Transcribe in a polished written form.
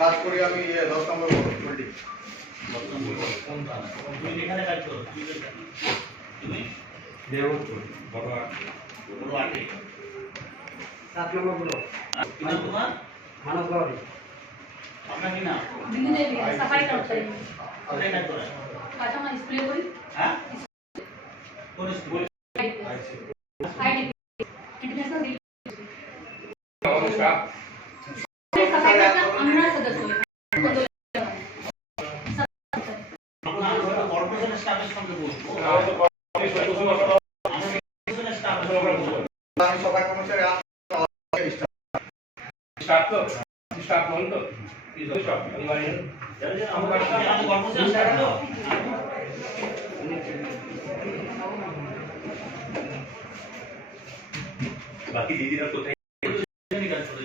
কাজ করি আমি 10 নম্বর বিল্ডিং। তুমি এখানে কাজ করো? তুমি দেবপুর বড় আটে 7 নম্বর ব্লক। কি নাম তোমার? মানব গৌরী। আপনার কি নাম? বিন্দু দেবী সাফাই কর্মচারী। কোথায় কাজ করেন? কাটামা স্কুলে করি। হ্যাঁ কোন স্কুল? আইডি इंटरनेशनल নমস্কার। सफाई का আমরা সদস্য আপনার কর্পোরেশন স্টাফের সঙ্গে বলবো। কর্পোরেশন স্টাফ আমি সবাই কর্মচারী স্টাফ তো স্টাফ নন তো স্টাফ আমরা কর্পোরেশন স্টাফ তো বাকি দিদিরা কোথায়? কাজ করে